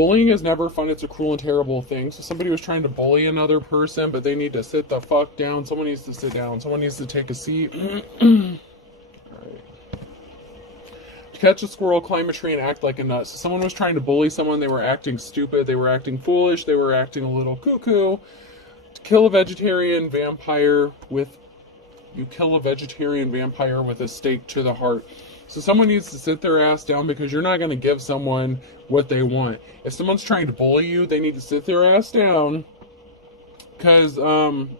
bullying is never fun. It's a cruel and terrible thing. So somebody was trying to bully another person, but they need to sit the fuck down. Someone needs to sit down. Someone needs to take a seat. Alright. To catch a squirrel, climb a tree, and act like a nut. So someone was trying to bully someone. They were acting stupid. They were acting foolish. They were acting a little cuckoo. To kill a vegetarian vampire with... You kill a vegetarian vampire with a stake to the heart. So someone needs to sit their ass down because you're not going to give someone what they want. If someone's trying to bully you, they need to sit their ass down because,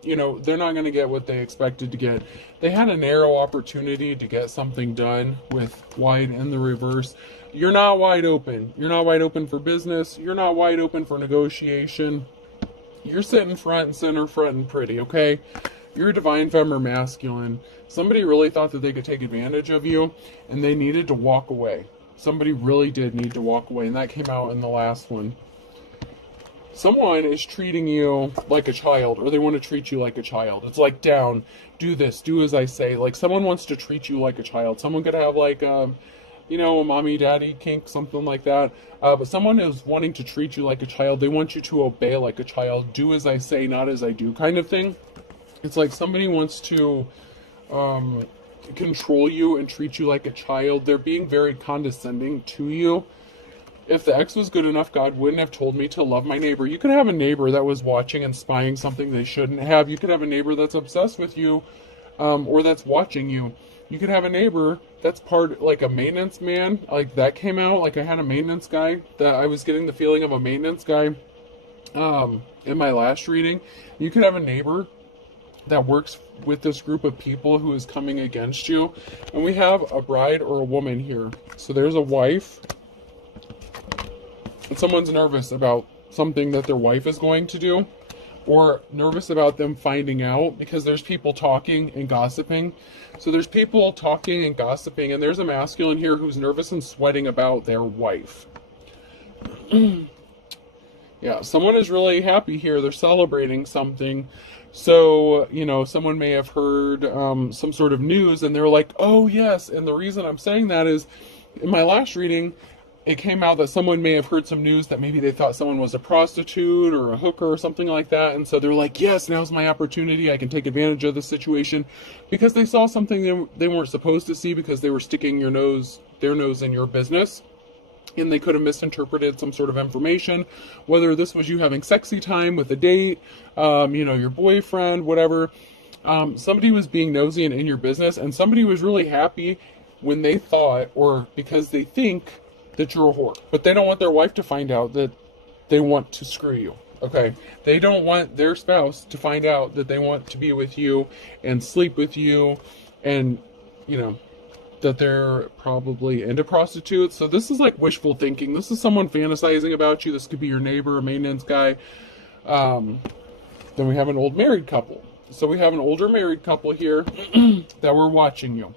you know, they're not going to get what they expected to get. They had a narrow opportunity to get something done with wide in the reverse. You're not wide open. You're not wide open for business. You're not wide open for negotiation. You're sitting front and center, front and pretty, okay? You're a divine femme or masculine. Somebody really thought that they could take advantage of you, and they needed to walk away. Somebody really did need to walk away, and that came out in the last one. Someone is treating you like a child, or they want to treat you like a child. It's like, down, do this, do as I say. Like, someone wants to treat you like a child. Someone could have, like, you know, a mommy, daddy kink, something like that. But someone is wanting to treat you like a child. They want you to obey like a child. Do as I say, not as I do, kind of thing. It's like somebody wants to control you and treat you like a child. They're being very condescending to you. If the ex was good enough, God wouldn't have told me to love my neighbor. You could have a neighbor that was watching and spying something they shouldn't have. You could have a neighbor that's obsessed with you, or that's watching you. You could have a neighbor that's part, like a maintenance man. Like, that came out. Like, I had a maintenance guy that I was getting the feeling of a maintenance guy in my last reading. You could have a neighbor that works with this group of people who is coming against you. And we have a bride or a woman here. So there's a wife. And someone's nervous about something that their wife is going to do. Or nervous about them finding out, because there's people talking and gossiping. So there's people talking and gossiping, and there's a masculine here who's nervous and sweating about their wife. Yeah, someone is really happy here. They're celebrating something. So, you know, someone may have heard some sort of news, and they're like, oh, yes. And the reason I'm saying that is, in my last reading, it came out that someone may have heard some news that maybe they thought someone was a prostitute or a hooker or something like that. And so they're like, yes, now's my opportunity. I can take advantage of the situation, because they saw something they weren't supposed to see, because they were sticking their nose in your business. And they could have misinterpreted some sort of information, whether this was you having sexy time with a date, you know, your boyfriend, whatever. Somebody was being nosy and in your business, and somebody was really happy when they thought, or because they think, that you're a whore. But they don't want their wife to find out that they want to screw you, okay? They don't want their spouse to find out that they want to be with you and sleep with you, and, you know, that they're probably into prostitutes. So this is like wishful thinking. This is someone fantasizing about you. This could be your neighbor, a maintenance guy. Then we have an old married couple. So we have an older married couple here that were watching you.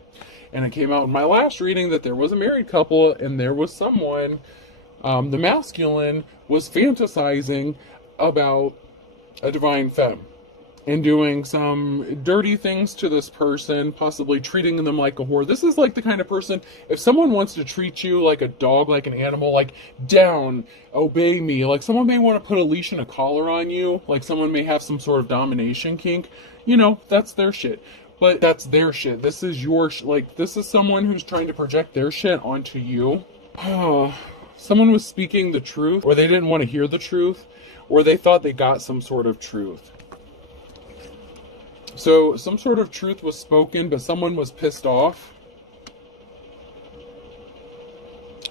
And it came out in my last reading that there was a married couple, and there was someone, the masculine, was fantasizing about a divine femme and doing some dirty things to this person, possibly treating them like a whore. This is like the kind of person, if someone wants to treat you like a dog, like an animal, like, down, obey me, like someone may want to put a leash and a collar on you, like someone may have some sort of domination kink, you know, that's their shit. But that's their shit. This is your like, this is someone who's trying to project their shit onto you. Someone was speaking the truth, or they didn't want to hear the truth, or they thought they got some sort of truth. So some sort of truth was spoken, but someone was pissed off.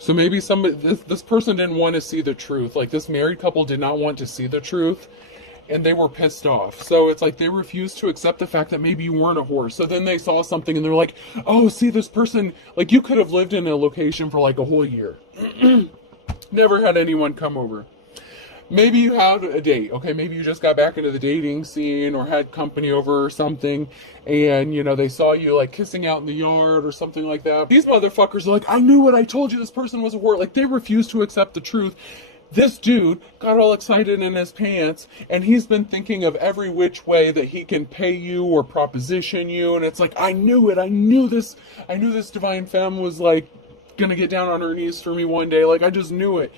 So maybe this person didn't want to see the truth. Like, this married couple did not want to see the truth. And they were pissed off. So it's like they refused to accept the fact that maybe you weren't a whore. So then they saw something and they're like, oh, see, this person, like, you could have lived in a location for like a whole year. Never had anyone come over. Maybe you had a date, okay? Maybe you just got back into the dating scene or had company over or something. And, you know, they saw you like kissing out in the yard or something like that. These motherfuckers are like, I knew it. I told you this person was a whore. Like, they refused to accept the truth. This dude got all excited in his pants, and he's been thinking of every which way that he can pay you or proposition you. And it's like, I knew it. I knew this divine femme was like gonna get down on her knees for me one day. Like, I just knew it.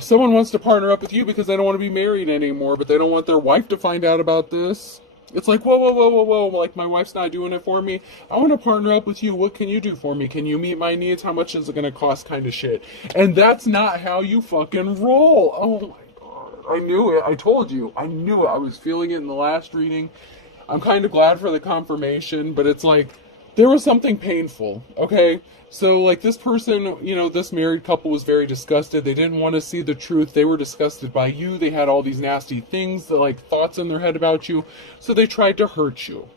Someone wants to partner up with you because they don't want to be married anymore, but they don't want their wife to find out about this. It's like, whoa, whoa, whoa, whoa, whoa. Like, my wife's not doing it for me. I want to partner up with you. What can you do for me? Can you meet my needs? How much is it going to cost? Kind of shit. And that's not how you fucking roll. Oh my God. I knew it. I told you. I knew it. I was feeling it in the last reading. I'm kind of glad for the confirmation, but it's like, there was something painful, okay? So, like, this person, you know, this married couple was very disgusted. They didn't want to see the truth. They were disgusted by you. They had all these nasty things, like, thoughts in their head about you. So they tried to hurt you.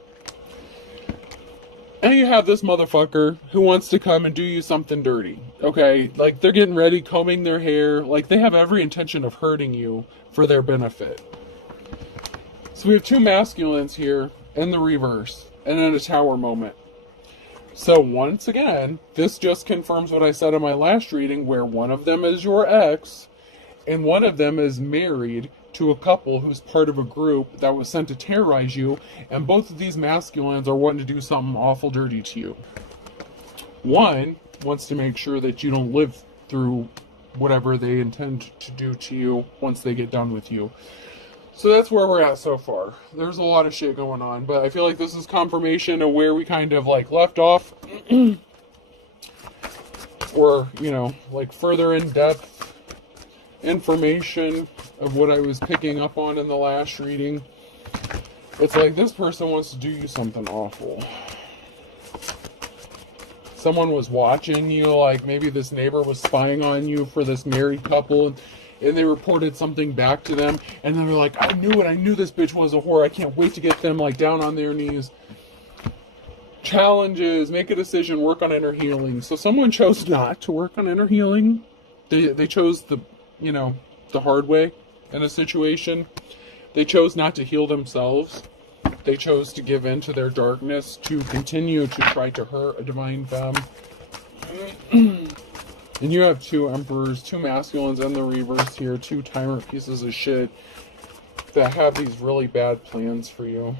And you have this motherfucker who wants to come and do you something dirty, okay? Like, they're getting ready, combing their hair. Like, they have every intention of hurting you for their benefit. So we have two masculines here in the reverse and in a tower moment. So once again, this just confirms what I said in my last reading, where one of them is your ex, and one of them is married to a couple who's part of a group that was sent to terrorize you, and both of these masculines are wanting to do something awful dirty to you. One wants to make sure that you don't live through whatever they intend to do to you once they get done with you. So that's where we're at so far. There's a lot of shit going on, but I feel like this is confirmation of where we kind of like left off. Or, you know, like further in-depth information of what I was picking up on in the last reading. It's like this person wants to do you something awful. Someone was watching you, like maybe this neighbor was spying on you for this married couple, and they reported something back to them, and then they're like, I knew it, I knew this bitch was a whore, I can't wait to get them like down on their knees. Challenges, make a decision, work on inner healing. So someone chose not to work on inner healing. They chose the, you know, the hard way in a situation. They chose not to heal themselves. They chose to give in to their darkness, to continue to try to hurt a divine femme. And you have two emperors, two masculines in the reverse here, two tyrant pieces of shit that have these really bad plans for you.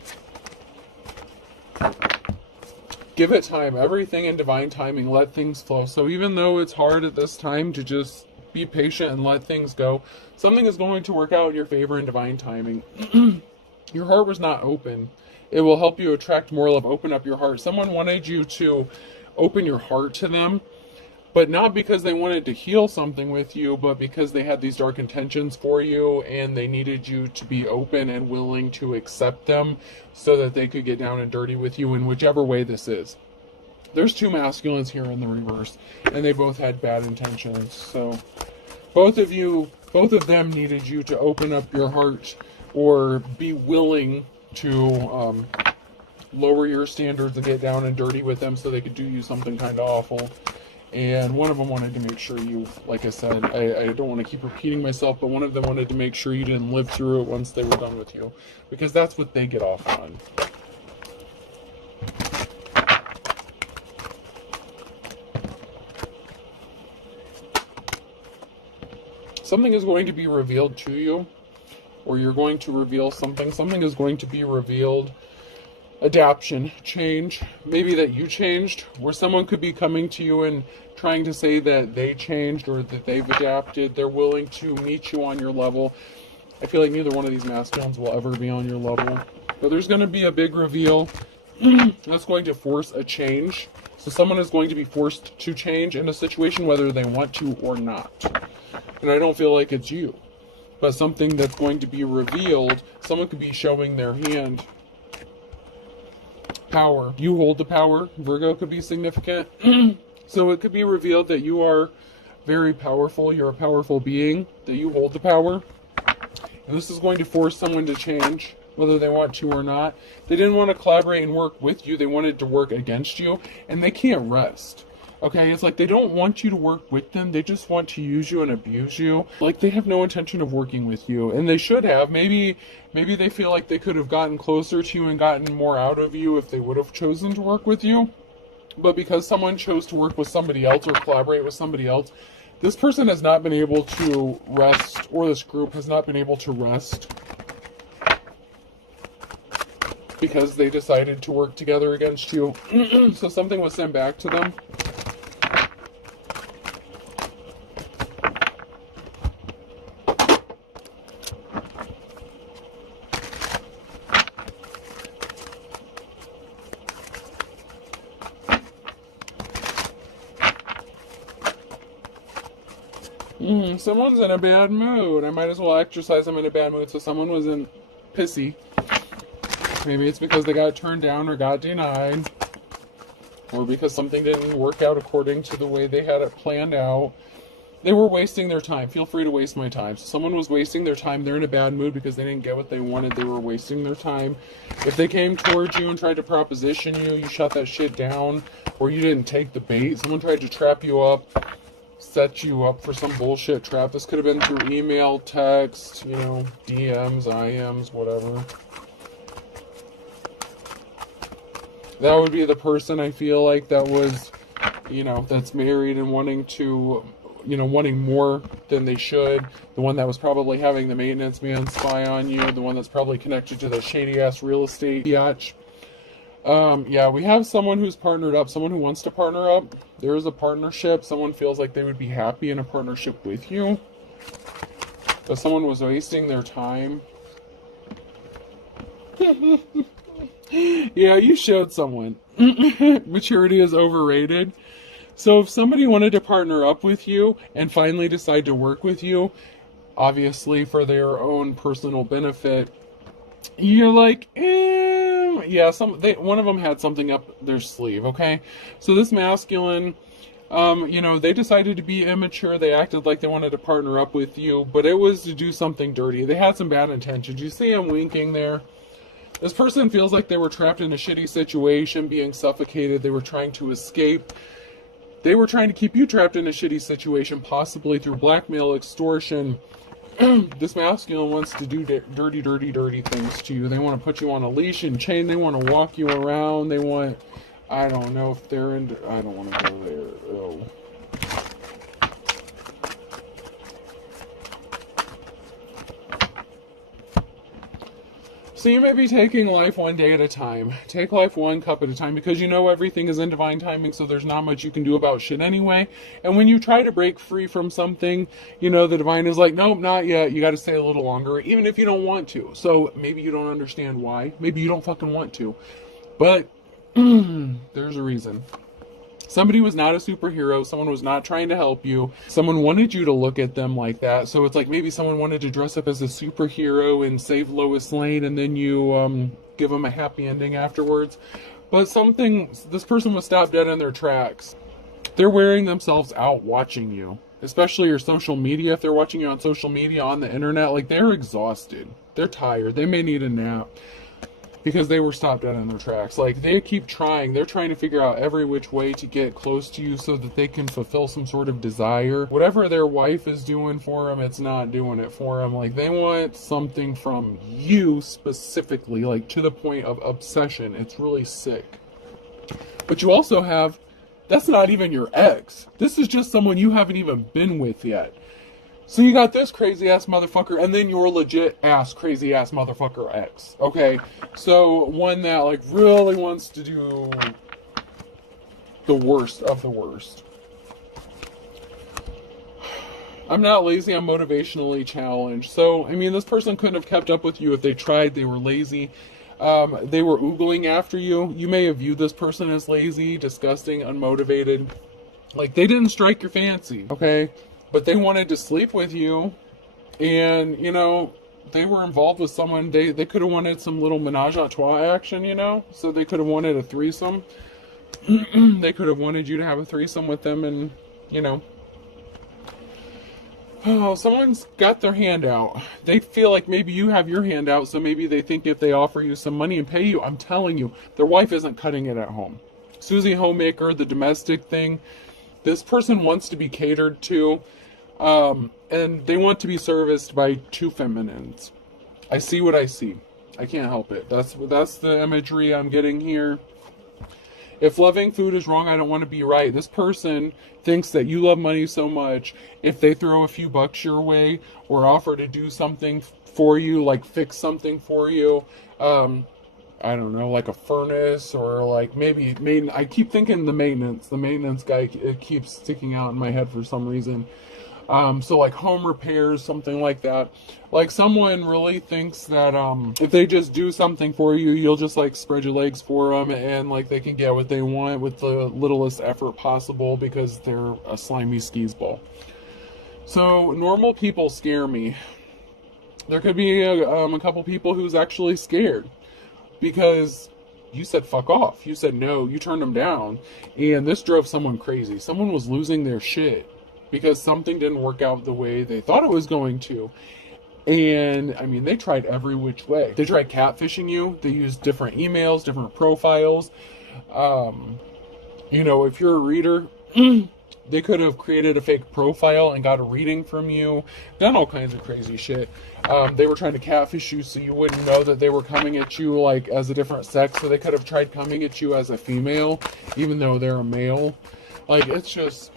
Give it time. Everything in divine timing. Let things flow. So even though it's hard at this time to just be patient and let things go, something is going to work out in your favor in divine timing. Your heart was not open. It will help you attract more love. Open up your heart. Someone wanted you to open your heart to them, but not because they wanted to heal something with you, but because they had these dark intentions for you, and they needed you to be open and willing to accept them so that they could get down and dirty with you in whichever way this is. There's two masculines here in the reverse, and they both had bad intentions. So both of them needed you to open up your heart or be willing to lower your standards and get down and dirty with them so they could do you something kind of awful. And one of them wanted to make sure you, like I said, I don't want to keep repeating myself, but one of them wanted to make sure you didn't live through it once they were done with you, because that's what they get off on. Something is going to be revealed to you, or you're going to reveal something. Something is going to be revealed. Adaption, change, maybe that you changed, where someone could be coming to you and trying to say that they changed or that they've adapted. They're willing to meet you on your level. I feel like neither one of these masculines will ever be on your level, but there's going to be a big reveal that's going to force a change. So someone is going to be forced to change in a situation whether they want to or not. And I don't feel like it's you, but something that's going to be revealed. Someone could be showing their hand. Power. You hold the power. Virgo could be significant. So it could be revealed that you are very powerful. You're a powerful being. That you hold the power. And this is going to force someone to change, whether they want to or not. They didn't want to collaborate and work with you. They wanted to work against you. And they can't rest. Okay, it's like they don't want you to work with them. They just want to use you and abuse you. Like they have no intention of working with you. And they should have. Maybe they feel like they could have gotten closer to you and gotten more out of you if they would have chosen to work with you. But because someone chose to work with somebody else or collaborate with somebody else, this person has not been able to rest, or this group has not been able to rest, because they decided to work together against you. So something was sent back to them. Someone's in a bad mood. I might as well exercise I'm in a bad mood. So someone was in pissy. Maybe it's because they got turned down or got denied. Or because something didn't work out according to the way they had it planned out. They were wasting their time. Feel free to waste my time. So someone was wasting their time. They're in a bad mood because they didn't get what they wanted. They were wasting their time. If they came towards you and tried to proposition you, you shut that shit down. Or you didn't take the bait. Someone tried to trap you up, set you up for some bullshit trap. This could have been through email, text, DMs, IMs, whatever. That would be the person I feel like that was, that's married and wanting to, wanting more than they should. The one that was probably having the maintenance man spy on you. The one that's probably connected to the shady ass real estate biatch. Yeah, we have someone who's partnered up, someone who wants to partner up. There is a partnership. Someone feels like they would be happy in a partnership with you. But someone was wasting their time. Yeah, you showed someone. Maturity is overrated. So if somebody wanted to partner up with you and finally decide to work with you, obviously for their own personal benefit, you're like, yeah, one of them had something up their sleeve, okay? So this masculine, they decided to be immature. They acted like they wanted to partner up with you, but it was to do something dirty. They had some bad intentions. You see him winking there? This person feels like they were trapped in a shitty situation, being suffocated. They were trying to escape. They were trying to keep you trapped in a shitty situation, possibly through blackmail, extortion. This masculine wants to do dirty, dirty, dirty things to you. They want to put you on a leash and chain. They want to walk you around. They want, I don't know if they're into, I don't want to go there. Oh. So you may be taking life one day at a time. Take life one cup at a time because everything is in divine timing, so there's not much you can do about shit anyway. And when you try to break free from something, the divine is like, nope, not yet. You got to stay a little longer, even if you don't want to. So maybe you don't understand why. Maybe you don't fucking want to. But there's a reason. Somebody was not a superhero. Someone was not trying to help you. Someone wanted you to look at them like that. So it's like maybe someone wanted to dress up as a superhero and save Lois Lane, and then you give them a happy ending afterwards. But this person was stopped dead in their tracks. They're wearing themselves out watching you, especially your social media. If they're watching you on social media, on the internet, like they're exhausted. They're tired. They may need a nap. Because they were stopped dead in their tracks. Like, they keep trying. They're trying to figure out every which way to get close to you so that they can fulfill some sort of desire. Whatever their wife is doing for them, it's not doing it for them. Like, they want something from you specifically, like, to the point of obsession. It's really sick. But you also have, that's not even your ex. This is just someone you haven't even been with yet. So you got this crazy ass motherfucker, and then your legit ass crazy ass motherfucker ex. Okay, so one that like really wants to do the worst of the worst. I'm not lazy. I'm motivationally challenged. So I mean, this person couldn't have kept up with you if they tried. They were lazy. They were oogling after you. You may have viewed this person as lazy, disgusting, unmotivated. Like they didn't strike your fancy. Okay. But they wanted to sleep with you, and, they were involved with someone. They could have wanted some little menage a trois action, So they could have wanted a threesome. They could have wanted you to have a threesome with them, and, Oh, someone's got their hand out. They feel like maybe you have your hand out, so maybe they think if they offer you some money and pay you, I'm telling you, their wife isn't cutting it at home. Susie Homemaker, the domestic thing, this person wants to be catered to. And they want to be serviced by two feminines. I see what I see. I can't help it. That's the imagery I'm getting here. If loving food is wrong, I don't want to be right. This person thinks that you love money so much, if they throw a few bucks your way or offer to do something for you, like fix something for you, I don't know, like a furnace or like maybe I keep thinking the maintenance guy, it keeps sticking out in my head for some reason. So like home repairs, something like that. Like someone really thinks that if they just do something for you, you'll just like spread your legs for them and like they can get what they want with the littlest effort possible because they're a slimy skis ball. So normal people scare me. There could be a couple people who's actually scared because you said fuck off. You said no. You turned them down. And this drove someone crazy. Someone was losing their shit because something didn't work out the way they thought it was going to. And I mean, they tried every which way. They tried catfishing you. They used different emails, different profiles. You know, if you're a reader, they could have created a fake profile and got a reading from you. Done all kinds of crazy shit. They were trying to catfish you so you wouldn't know that they were coming at you like as a different sex. So they could have tried coming at you as a female, even though they're a male. Like, it's just...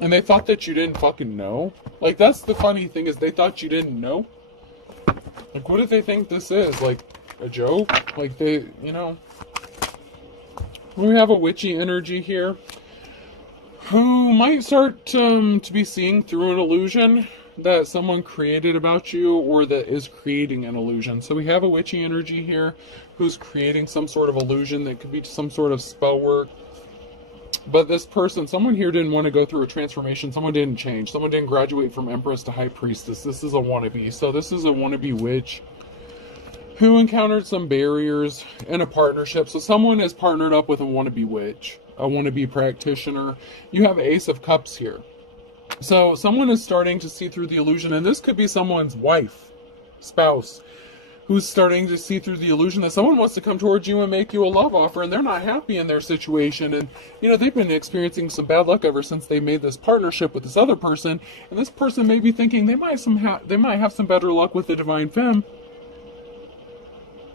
And they thought that you didn't fucking know. Like, that's the funny thing, is they thought you didn't know. Like, what do they think this is? Like, a joke? Like, they, you know... We have a witchy energy here, who might start to be seeing through an illusion that someone created about you, or that is creating an illusion. So we have a witchy energy here who's creating some sort of illusion that could be some sort of spell work. But this person, someone here didn't want to go through a transformation. Someone didn't change. Someone didn't graduate from Empress to High Priestess. This is a wannabe. So this is a wannabe witch who encountered some barriers in a partnership. So someone is partnered up with a wannabe witch, a wannabe practitioner. You have Ace of Cups here. So someone is starting to see through the illusion, and this could be someone's wife, spouse, who's starting to see through the illusion that someone wants to come towards you and make you a love offer, and they're not happy in their situation. And, you know, they've been experiencing some bad luck ever since they made this partnership with this other person. And this person may be thinking they might have some better luck with the Divine Femme.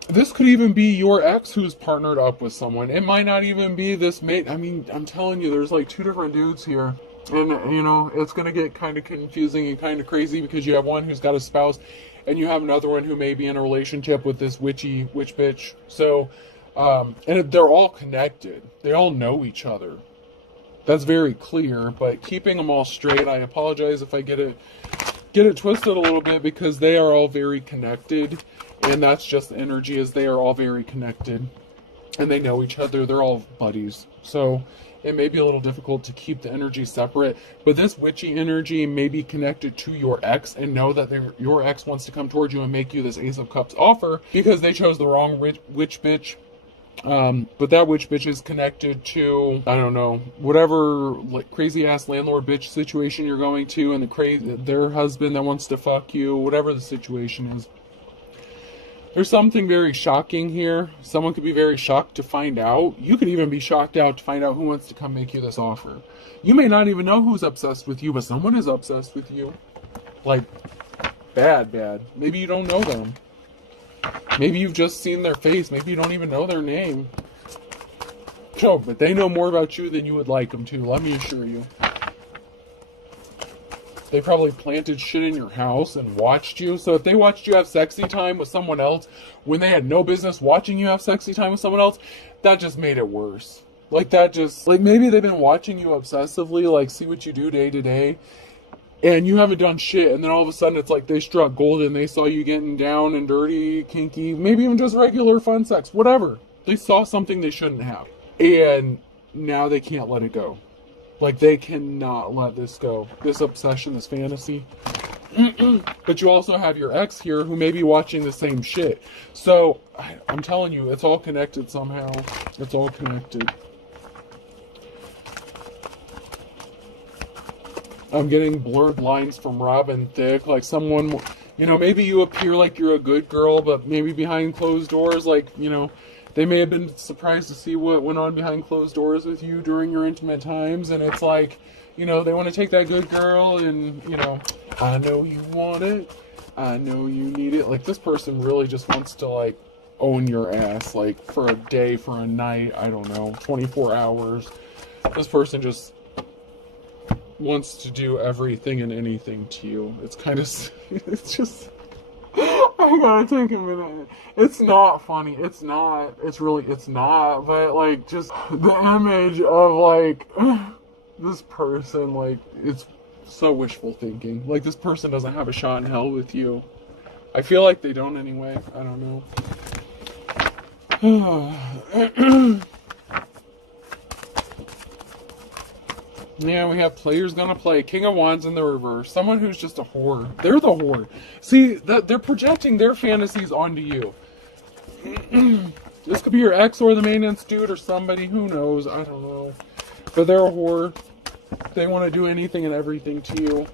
This could even be your ex who's partnered up with someone. It might not even be this mate. I mean, I'm telling you, there's like two different dudes here. And, you know, it's going to get kind of confusing and kind of crazy because you have one who's got a spouse and you have another one who may be in a relationship with this witch bitch. So, and they're all connected. They all know each other. That's very clear, but keeping them all straight, I apologize if I get it twisted a little bit, because they are all very connected, and that's just the energy, is they are all very connected, and they know each other. They're all buddies. So it may be a little difficult to keep the energy separate, but this witchy energy may be connected to your ex and know that your ex wants to come towards you and make you this Ace of Cups offer because they chose the wrong witch bitch. But that witch bitch is connected to, I don't know, whatever like crazy ass landlord bitch situation you're going to, and their husband that wants to fuck you, whatever the situation is. There's something very shocking here. Someone could be very shocked to find out. You could even be shocked out to find out who wants to come make you this offer. You may not even know who's obsessed with you, but someone is obsessed with you. Like, bad. Maybe you don't know them. Maybe you've just seen their face. Maybe you don't even know their name. No, but they know more about you than you would like them to, let me assure you. They probably planted shit in your house and watched you. So if they watched you have sexy time with someone else when they had no business watching you have sexy time with someone else, that just made it worse. Like, maybe they've been watching you obsessively, like, see what you do day to day, and you haven't done shit, and then all of a sudden it's like they struck gold and they saw you getting down and dirty, kinky, maybe even just regular fun sex, whatever. They saw something they shouldn't have, and now they can't let it go. Like, they cannot let this go. This obsession, this fantasy. But you also have your ex here who may be watching the same shit. So, I'm telling you, it's all connected somehow. It's all connected. I'm getting blurred lines from Robin Thicke. Like, someone, you know, maybe you appear like you're a good girl, but maybe behind closed doors, like, you know, they may have been surprised to see what went on behind closed doors with you during your intimate times. And it's like, you know, they want to take that good girl and, you know, I know you want it. I know you need it. Like, this person really just wants to, like, own your ass, like, for a day, for a night, I don't know, 24 hours. This person just wants to do everything and anything to you. It's kind of, it's just... I gotta take a minute. It's not funny. It's not. It's not. But, like, just the image of, like, this person, like, it's so wishful thinking. Like, this person doesn't have a shot in hell with you. I feel like they don't anyway. I don't know. Yeah, we have players gonna play. King of Wands in the reverse. Someone who's just a whore. They're the whore. See, that they're projecting their fantasies onto you. This could be your ex or the maintenance dude or somebody. Who knows? I don't know. But they're a whore. They want to do anything and everything to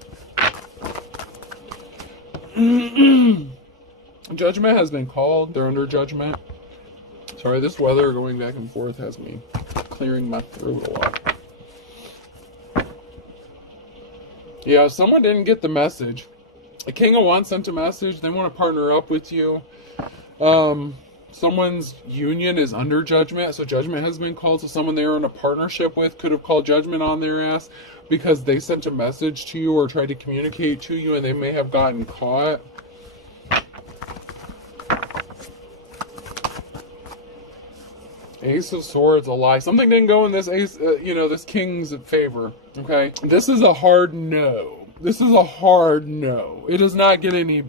you. Judgment has been called. They're under judgment. Sorry, this weather going back and forth has me clearing my throat a lot. Yeah, someone didn't get the message. A King of Wands sent a message. They want to partner up with you. Someone's union is under judgment, so judgment has been called. So someone they were in a partnership with could have called judgment on their ass because they sent a message to you or tried to communicate to you, and they may have gotten caught. Ace of Swords, a lie. Something didn't go in this ace, this king's favor. Okay, this is a hard no. This is a hard no. It does not get any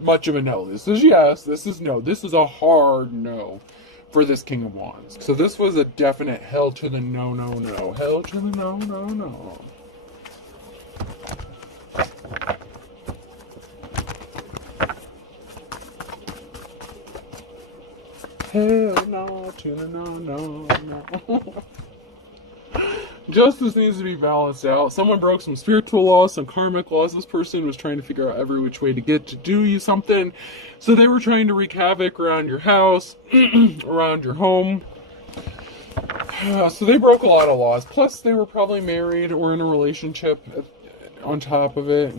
much of a no. This is yes. This is no. This is a hard no for this King of Wands. So this was a definite hell to the no, no, no. Hell to the no, no, no. Hell no to the no, no, no. Justice needs to be balanced out. Someone broke some spiritual laws, some karmic laws. This person was trying to figure out every which way to get to do you something. So they were trying to wreak havoc around your house, around your home. So they broke a lot of laws. Plus, they were probably married or in a relationship on top of it.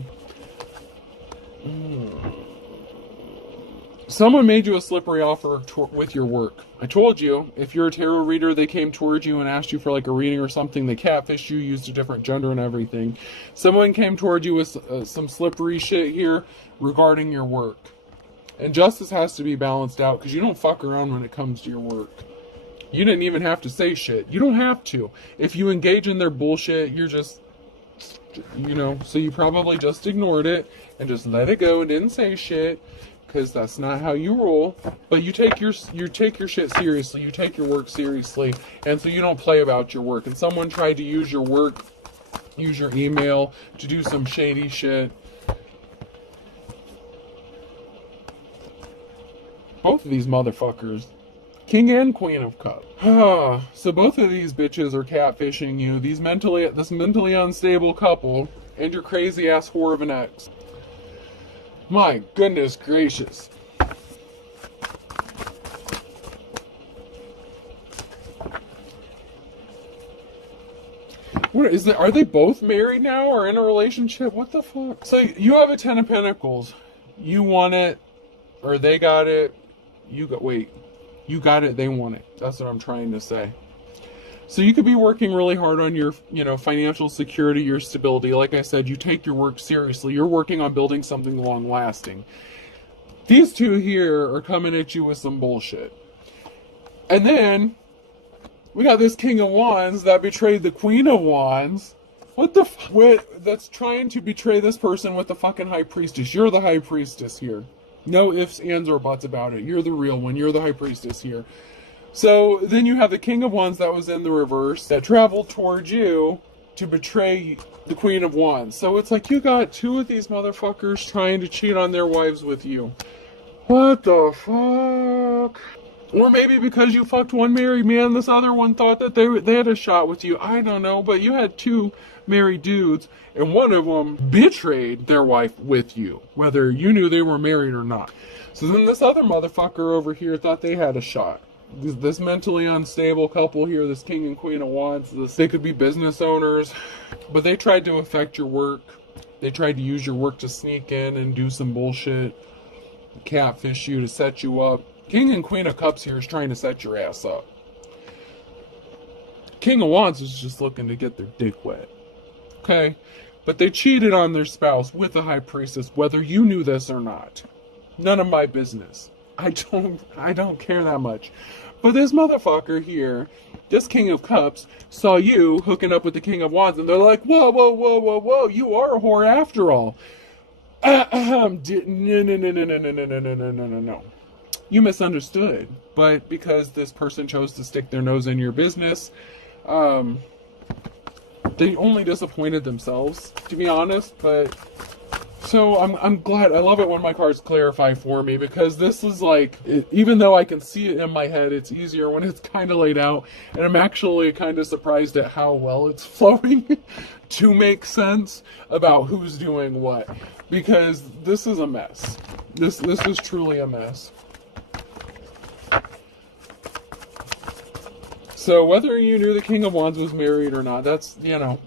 Someone made you a slippery offer with your work. I told you, if you're a tarot reader, they came towards you and asked you for like a reading or something. They catfished you, used a different gender and everything. Someone came toward you with some slippery shit here regarding your work. And justice has to be balanced out because you don't fuck around when it comes to your work. You didn't even have to say shit. You don't have to. If you engage in their bullshit, you're just, so you probably just ignored it and just let it go and didn't say shit. Because that's not how you roll. But you take your shit seriously. You take your work seriously. And so you don't play about your work. And someone tried to use your work, use your email to do some shady shit. Both of these motherfuckers. King and Queen of Cups. So both of these bitches are catfishing you. This mentally unstable couple and your crazy ass whore of an ex. My goodness gracious. What is it? Are they both married now or in a relationship? What the fuck? So you have a 10 of Pentacles. You want it, or they got it. You got it, they want it. That's what I'm trying to say. So you could be working really hard on your, financial security, your stability. Like I said, you take your work seriously. You're working on building something long lasting. These two here are coming at you with some bullshit. And then we got this King of Wands that betrayed the Queen of Wands. What the that's trying to betray this person with the fucking High Priestess. You're the High Priestess here. No ifs, ands, or buts about it. You're the real one. You're the High Priestess here. So then you have the King of Wands that was in the reverse that traveled towards you to betray the Queen of Wands. So it's like you got two of these motherfuckers trying to cheat on their wives with you. What the fuck? Or maybe because you fucked one married man, this other one thought that they had a shot with you. I don't know, but you had two married dudes, and one of them betrayed their wife with you, whether you knew they were married or not. So then this other motherfucker over here thought they had a shot. This mentally unstable couple here, this King and Queen of Wands, they could be business owners, but they tried to affect your work. They tried to use your work to sneak in and do some bullshit, catfish you to set you up. King and Queen of Cups here is trying to set your ass up. King of Wands is just looking to get their dick wet. Okay? But they cheated on their spouse with a High Priestess, whether you knew this or not. None of my business. I don't care that much. But this motherfucker here, this King of Cups, saw you hooking up with the King of Wands, and they're like, whoa, whoa, whoa, whoa, whoa, you are a whore after all. No. You misunderstood. But because this person chose to stick their nose in your business, They only disappointed themselves, to be honest, but... So I'm glad. I love it when my cards clarify for me, because this is like, even though I can see it in my head, it's easier when it's kind of laid out, and I'm actually kind of surprised at how well it's flowing to make sense about who's doing what, because this is a mess. This is truly a mess. So whether you knew the King of Wands was married or not, that's,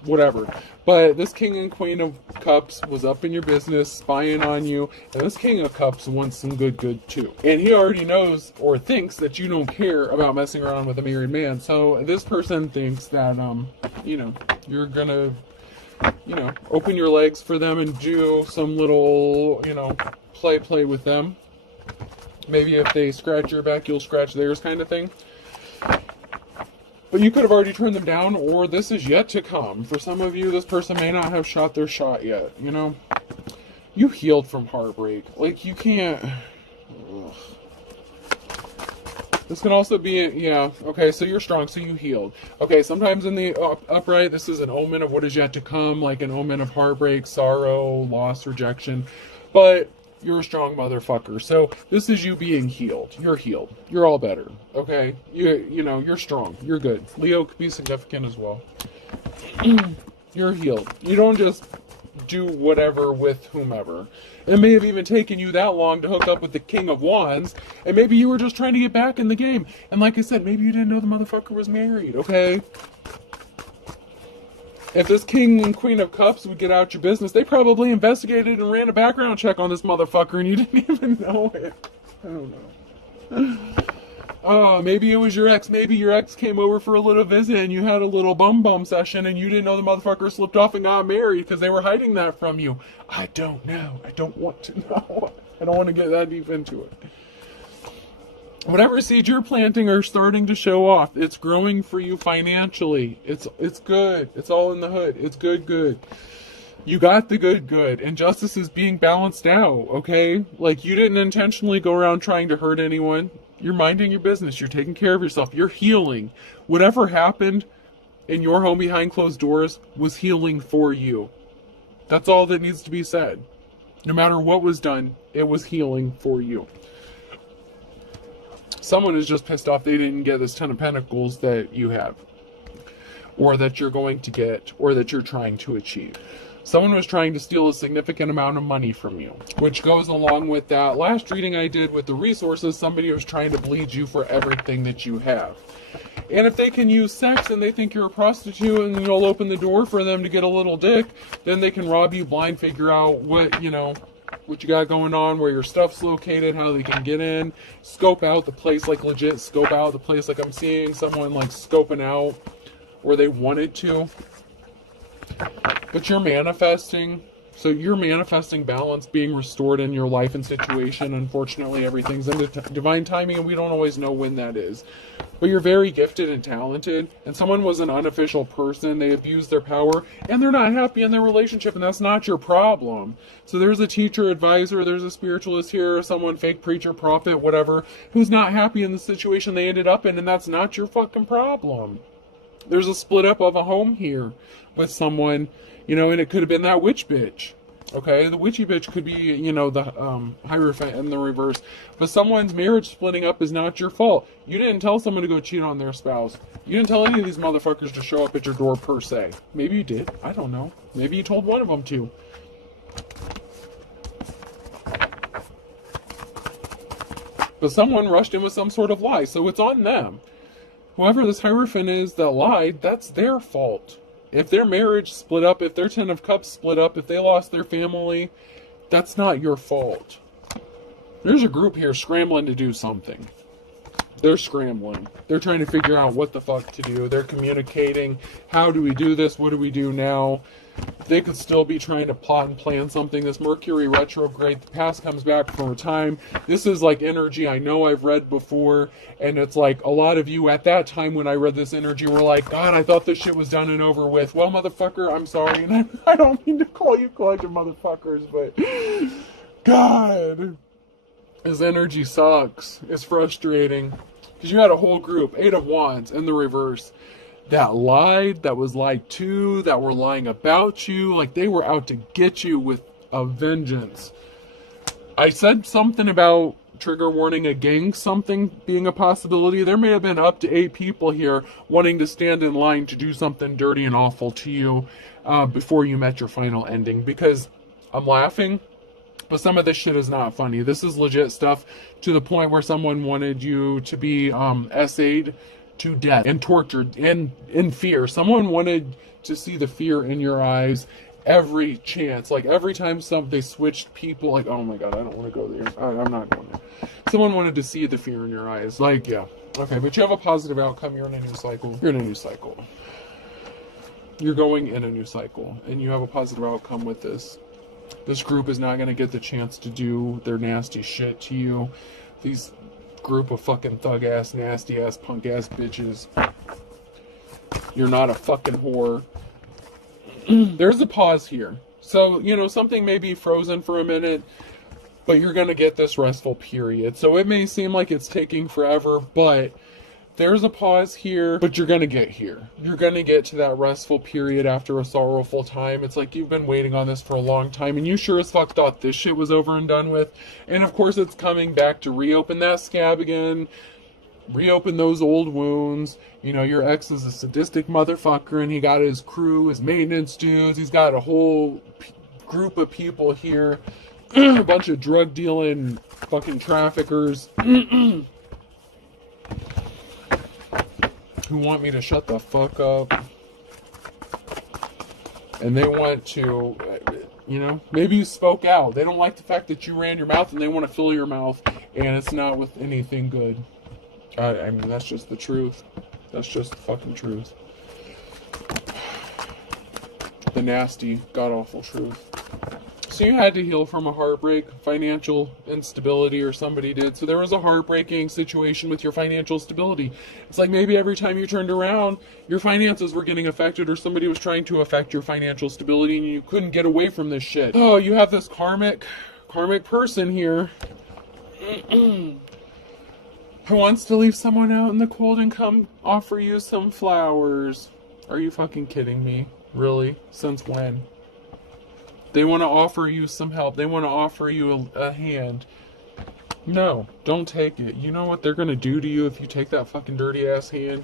whatever. But this King and Queen of Cups was up in your business, spying on you. And this King of Cups wants some good too. And he already knows or thinks that you don't care about messing around with a married man. So this person thinks that, you're gonna, open your legs for them and do some little, play with them. Maybe if they scratch your back, you'll scratch theirs, kind of thing. But you could have already turned them down, or this is yet to come. For some of you, this person may not have shot their shot yet, You healed from heartbreak. Like, you can't... Ugh. This can also be, okay, so you're strong, so you healed. Okay, sometimes in the upright, this is an omen of what is yet to come, like an omen of heartbreak, sorrow, loss, rejection. But... you're a strong motherfucker. So this is you being healed. You're healed. You're all better. Okay? You're strong. You're good. Leo could be significant as well. You're healed. You don't just do whatever with whomever. It may have even taken you that long to hook up with the King of Wands, and maybe you were just trying to get back in the game. And like I said, maybe you didn't know the motherfucker was married, okay? If this King and Queen of Cups would get out your business, they probably investigated and ran a background check on this motherfucker and you didn't even know it. I don't know. Oh, maybe it was your ex. Maybe your ex came over for a little visit and you had a little bum session and you didn't know the motherfucker slipped off and got married because they were hiding that from you. I don't know. I don't want to know. I don't want to get that deep into it. Whatever seeds you're planting are starting to show off. It's growing for you financially. It's good. It's all in the hood. It's good. You got the good. And justice is being balanced out, okay? Like, you didn't intentionally go around trying to hurt anyone. You're minding your business. You're taking care of yourself. You're healing. Whatever happened in your home behind closed doors was healing for you. That's all that needs to be said. No matter what was done, it was healing for you. Someone is just pissed off they didn't get this 10 of Pentacles that you have, or that you're going to get, or that you're trying to achieve. Someone was trying to steal a significant amount of money from you, which goes along with that last reading I did with the resources. Somebody was trying to bleed you for everything that you have. And if they can use sex and they think you're a prostitute and you'll open the door for them to get a little dick, then they can rob you blind, figure out what you got going on, where your stuff's located, how they can get in, scope out the place, like legit scope out the place. Like I'm seeing someone like scoping out where they wanted to. But you're manifesting. So you're manifesting balance being restored in your life and situation. Unfortunately, everything's in divine timing and we don't always know when that is. But you're very gifted and talented. And someone was an unofficial person. They abused their power and they're not happy in their relationship, and that's not your problem. So there's a teacher, advisor, there's a spiritualist here, someone, fake preacher, prophet, whatever, who's not happy in the situation they ended up in, and that's not your fucking problem. There's a split up of a home here with someone, and it could have been that witch bitch. Okay, the witchy bitch could be, the Hierophant in the reverse. But someone's marriage splitting up is not your fault. You didn't tell someone to go cheat on their spouse. You didn't tell any of these motherfuckers to show up at your door per se. Maybe you did. I don't know. Maybe you told one of them to. But someone rushed in with some sort of lie, so it's on them. Whoever this Hierophant is that lied, that's their fault. If their marriage split up, if their 10 of Cups split up, if they lost their family, that's not your fault. There's a group here scrambling to do something. They're scrambling. They're trying to figure out what the fuck to do. They're communicating. How do we do this? What do we do now? They could still be trying to plot and plan something. This Mercury retrograde, the past comes back for a time. This is like energy I know I've read before. And it's like a lot of you at that time when I read this energy were like, God, I thought this shit was done and over with. Well, motherfucker, I'm sorry. And I don't mean to call you collective motherfuckers, but God, this energy sucks. It's frustrating. Because you had a whole group, 8 of Wands in the reverse. that lied, that was lied to, that were lying about you. Like, they were out to get you with a vengeance. I said something about, trigger warning, a gang something being a possibility. There may have been up to 8 people here wanting to stand in line to do something dirty and awful to you before you met your final ending. Because I'm laughing, but some of this shit is not funny. This is legit stuff, to the point where someone wanted you to be essayed to death and tortured and in fear. Someone wanted to see the fear in your eyes every chance. Like, every time they switched people, like, oh my god, I don't want to go there. I'm not going there. Someone wanted to see the fear in your eyes. Like, yeah. Okay, but you have a positive outcome. You're in a new cycle. You're in a new cycle. You're going in a new cycle. And you have a positive outcome with this. This group is not going to get the chance to do their nasty shit to you. These group of fucking thug-ass, nasty-ass, punk-ass bitches. You're not a fucking whore. There's a pause here. So, you know, something may be frozen for a minute, but you're going to get this restful period. So it may seem like it's taking forever, but there's a pause here, but you're going to get here. You're going to get to that restful period after a sorrowful time. It's like you've been waiting on this for a long time, and you sure as fuck thought this shit was over and done with. And of course it's coming back to reopen that scab again, reopen those old wounds. You know, your ex is a sadistic motherfucker, and he got his crew, his maintenance dudes. He's got a whole group of people here, a bunch of drug dealing fucking traffickers who want me to shut the fuck up. And they want to, you know, maybe you spoke out. They don't like the fact that you ran your mouth, and they want to fill your mouth, and it's not with anything good. I mean, that's just the truth. That's just the fucking truth. The nasty, god-awful truth. So you had to heal from a heartbreak, financial instability, or somebody did. So there was a heartbreaking situation with your financial stability. It's like maybe every time you turned around, your finances were getting affected, or somebody was trying to affect your financial stability, and you couldn't get away from this shit. Oh, you have this karmic person here who wants to leave someone out in the cold and come offer you some flowers. Are you fucking kidding me? Really? Since when? They want to offer you some help. They want to offer you a hand. No, don't take it. You know what they're going to do to you if you take that fucking dirty ass hand?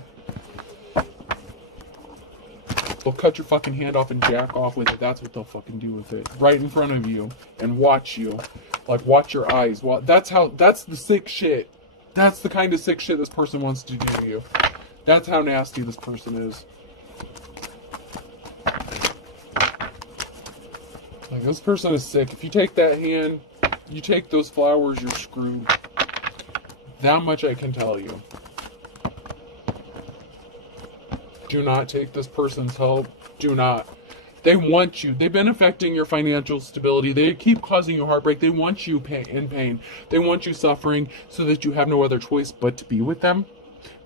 They'll cut your fucking hand off and jack off with it. That's what they'll fucking do with it. Right in front of you. And watch you. Like, watch your eyes. Well, that's the sick shit. That's the kind of sick shit this person wants to do to you. That's how nasty this person is. Like, this person is sick. If you take that hand, you take those flowers, you're screwed. That much I can tell you. Do not take this person's help. Do not. They want you. They've been affecting your financial stability. They keep causing you heartbreak. They want you in pain. They want you suffering so that you have no other choice but to be with them.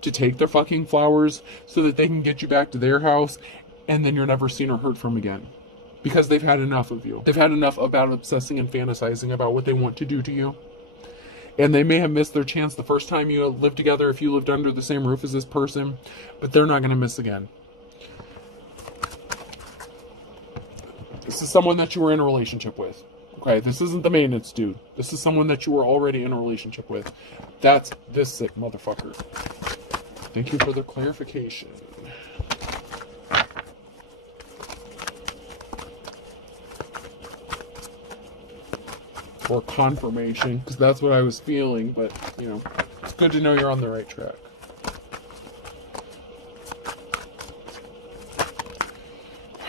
To take their fucking flowers so that they can get you back to their house, and then you're never seen or heard from again. Because they've had enough of you. They've had enough about obsessing and fantasizing about what they want to do to you. And they may have missed their chance the first time you lived together, if you lived under the same roof as this person, but they're not going to miss again. This is someone that you were in a relationship with. Okay, this isn't the maintenance dude. This is someone that you were already in a relationship with. That's this sick motherfucker. Thank you for the clarification. Or confirmation, because that's what I was feeling, but, you know, it's good to know you're on the right track.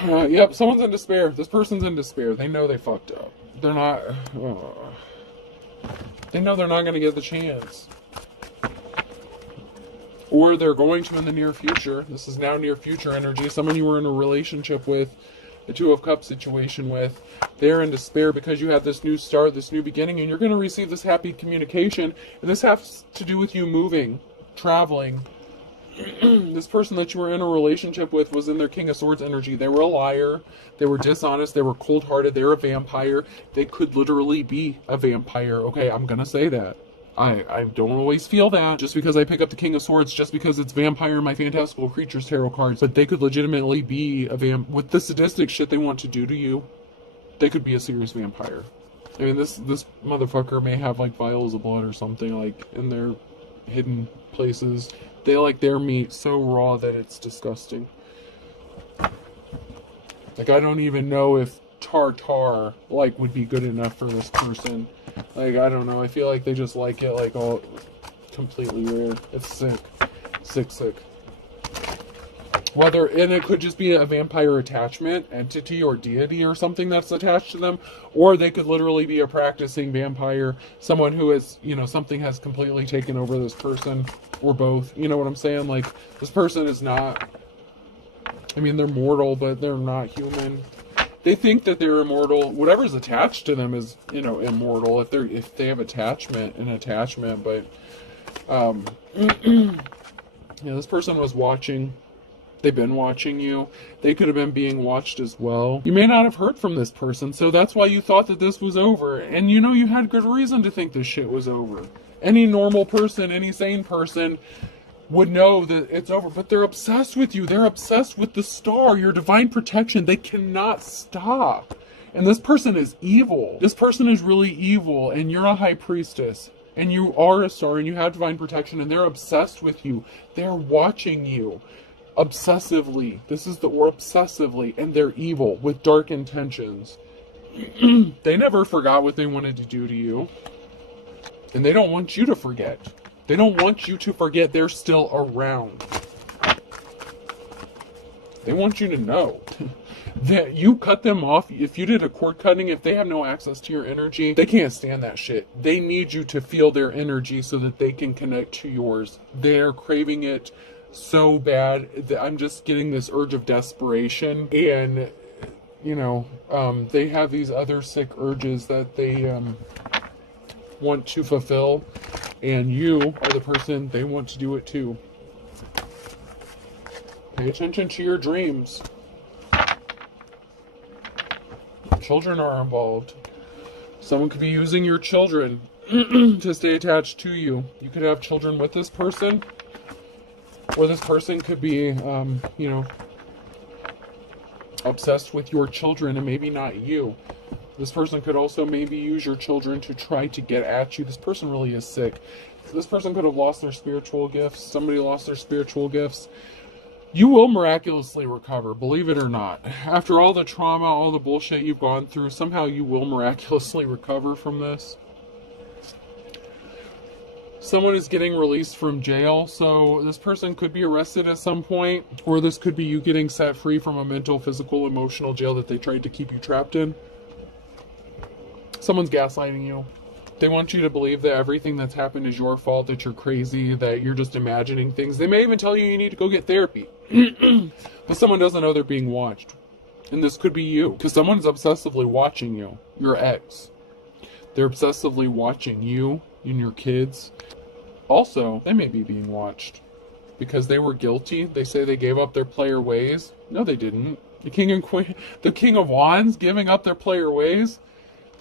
Yep, someone's in despair. This person's in despair. They know they fucked up. They're not... they know they're not going to get the chance. Or they're going to in the near future. This is now near future energy. Someone you were in a relationship with, the Two of Cups situation with, they're in despair because you have this new start, this new beginning, and you're going to receive this happy communication. And this has to do with you moving, traveling. This person that you were in a relationship with was in their King of Swords energy. They were a liar. They were dishonest. They were cold-hearted. They were a vampire. They could literally be a vampire. Okay, I'm going to say that. I don't always feel that just because I pick up the King of Swords, just because it's vampire in my fantastical creatures tarot cards. But they could legitimately be a with the sadistic shit they want to do to you. They could be a serious vampire. I mean, this motherfucker may have like vials of blood or something like in their hidden places. They like their meat so raw that it's disgusting. Like, I don't even know if tartar like would be good enough for this person. Like, I don't know. I feel like they just like it like all completely rare. It's sick. Sick. And it could just be a vampire attachment, entity, or deity or something that's attached to them. Or they could literally be a practicing vampire. Someone who is, something has completely taken over this person. Or both. You know what I'm saying? Like, this person is not... I mean, they're mortal, but they're not human. They think that they're immortal. Whatever's attached to them is, immortal. If they have an attachment. But, this person was watching. They've been watching you. They could have been being watched as well. You may not have heard from this person, so that's why you thought that this was over. And you had good reason to think this shit was over. Any normal person, any sane person would know that it's over, but they're obsessed with you. They're obsessed with the star, your divine protection. They cannot stop. And this person is evil. This person is really evil, and you're a high priestess, and you are a star, and you have divine protection, and they're obsessed with you. They're watching you obsessively. This is the word, obsessively, and they're evil with dark intentions. They never forgot what they wanted to do to you, and they don't want you to forget. They don't want you to forget they're still around. They want you to know that you cut them off. If you did a cord cutting, if they have no access to your energy, they can't stand that shit. They need you to feel their energy so that they can connect to yours. They're craving it so bad that I'm just getting this urge of desperation. And, they have these other sick urges that they want to fulfill. And you are the person they want to do it to. Pay attention to your dreams. Children are involved. Someone could be using your children to stay attached to you. You could have children with this person. Or this person could be, obsessed with your children and maybe not you. This person could also maybe use your children to try to get at you. This person really is sick. This person could have lost their spiritual gifts. Somebody lost their spiritual gifts. You will miraculously recover, believe it or not. After all the trauma, all the bullshit you've gone through, somehow you will miraculously recover from this. Someone is getting released from jail, so this person could be arrested at some point, or this could be you getting set free from a mental, physical, emotional jail that they tried to keep you trapped in. Someone's gaslighting you. They want you to believe that everything that's happened is your fault, that you're crazy, that you're just imagining things. They may even tell you need to go get therapy. But someone doesn't know they're being watched. And this could be you, because someone's obsessively watching you, your ex. They're obsessively watching you and your kids. Also, they may be being watched because they were guilty. They say they gave up their player ways. No, they didn't. The king and queen, the king of wands giving up their player ways.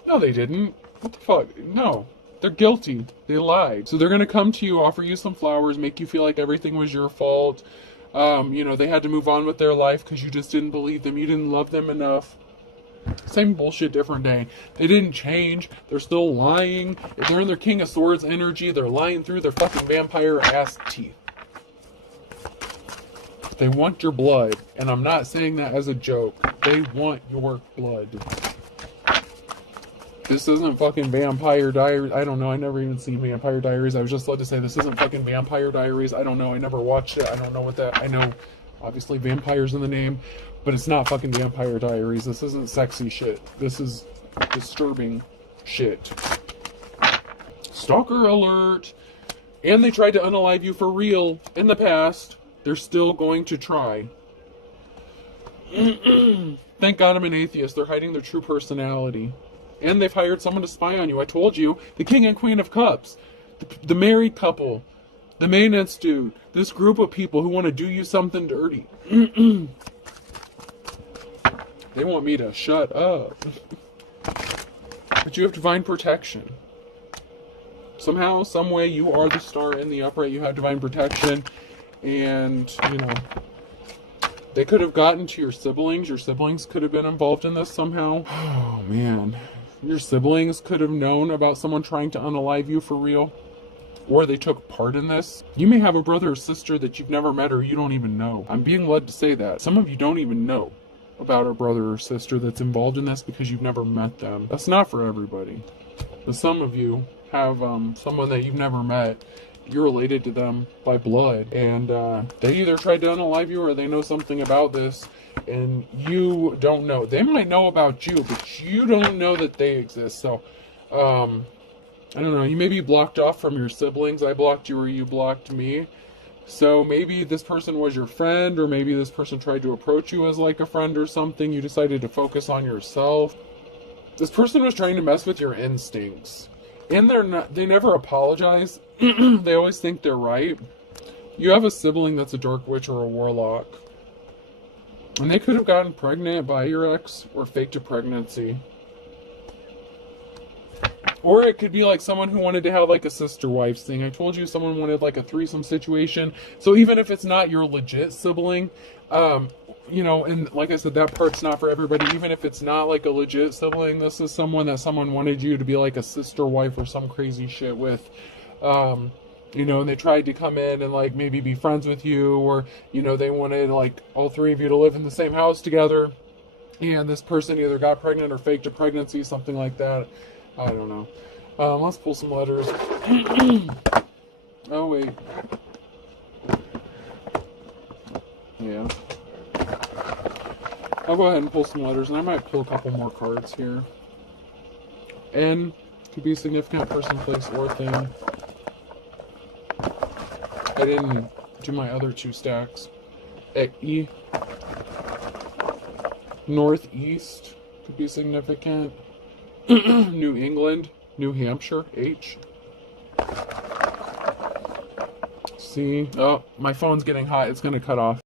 No, they didn't. What the fuck? No. They're guilty. They lied. So they're going to come to you, offer you some flowers, make you feel like everything was your fault. They had to move on with their life because you just didn't believe them. You didn't love them enough. Same bullshit, different day. They didn't change. They're still lying. If they're in their King of Swords energy, they're lying through their fucking vampire ass teeth. They want your blood. And I'm not saying that as a joke. They want your blood. This isn't fucking Vampire Diaries. I don't know. I never even seen Vampire Diaries. I was just led to say this isn't fucking Vampire Diaries. I don't know. I never watched it. I don't know what that... I know, obviously, vampires in the name. But it's not fucking Vampire Diaries. This isn't sexy shit. This is disturbing shit. Stalker alert. And they tried to unalive you for real in the past. They're still going to try. Thank God I'm an atheist. They're hiding their true personality. And they've hired someone to spy on you. I told you. The King and Queen of Cups. The married couple. The maintenance dude. This group of people who want to do you something dirty. They want me to shut up. But you have divine protection. Somehow, some way, you are the star in the upright. You have divine protection. And, you know, they could have gotten to your siblings. Your siblings could have been involved in this somehow. Oh, man. Your siblings could have known about someone trying to unalive you for real. Or they took part in this. You may have a brother or sister that you've never met or you don't even know. I'm being led to say that. Some of you don't even know about a brother or sister that's involved in this because you've never met them. That's not for everybody. But some of you have someone that you've never met. You're related to them by blood. And they either tried to unalive you or they know something about this and you don't know. They might know about you, but you don't know that they exist. So, I don't know, you may be blocked off from your siblings. I blocked you or you blocked me. So maybe this person was your friend, or maybe this person tried to approach you as like a friend or something. You decided to focus on yourself. This person was trying to mess with your instincts. And they never apologize. They always think they're right. You have a sibling that's a dark witch or a warlock. And they could have gotten pregnant by your ex or faked a pregnancy. Or it could be like someone who wanted to have like a sister-wives thing. I told you someone wanted like a threesome situation. So even if it's not your legit sibling, you know, and like I said, that part's not for everybody. Even if it's not like a legit sibling, this is someone that someone wanted you to be like a sister-wife or some crazy shit with. You know, and they tried to come in and like maybe be friends with you, or, you know, they wanted like all three of you to live in the same house together. And this person either got pregnant or faked a pregnancy, something like that. I don't know. Let's pull some letters. Oh, wait. Yeah. I'll go ahead and pull some letters, and I might pull a couple more cards here. N could be significant person, place, or thing. I didn't do my other two stacks. E. Northeast could be significant. New England, New Hampshire, H. C. Oh, my phone's getting hot. It's going to cut off.